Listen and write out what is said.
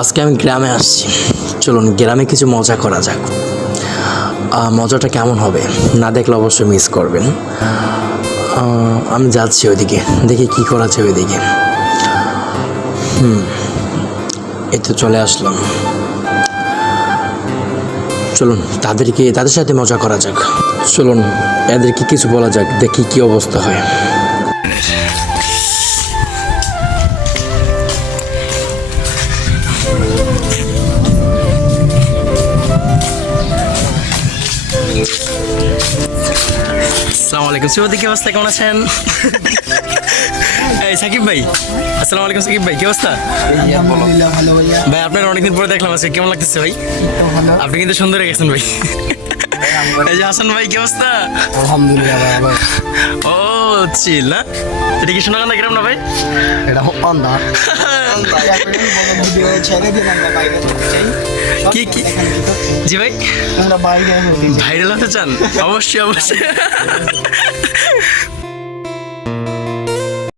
আজকে আমি গ্রামে আসছি, চলুন গ্রামে কিছু মজা করা যাক। মজাটা কেমন হবে না দেখলে অবশ্যই মিস করবেন। আমি যাচ্ছি ওইদিকে, দেখি কি করা যায় ওইদিকে। এই তো চলে আসলাম। চলুন তাদের সাথে মজা করা যাক। চলুন এদেরকে কিছু বলা যাক, দেখি কি অবস্থা হয়। আসসালামু আলাইকুম সুবদি, কি অবস্থা, কেমন আছেন? এই সাকিব ভাই, আসসালামু আলাইকুম সাকিব ভাই, কি অবস্থা? আলহামদুলিল্লাহ ভালো ভাইয়া। ভাই আপনার অনেকদিন পরে দেখলাম, আজকে কেমন লাগতেছে ভাই? তো ভালো। আপনি কিন্তু সুন্দর হয়ে গেছেন ভাই। এই যে হাসান ভাই, কি অবস্থা? আলহামদুলিল্লাহ ভাই। ও চিল না, এটা কি শোনাগান্দা গ্রাম না ভাই? এটা অন্ধা। ভিডিও ছেড়ে দিন, আমরা বাইরে যেতে চাই। কি কি জি ভাই, আমরা বাইরে ভাইরাল হতে চান? অবশ্যই অবশ্যই।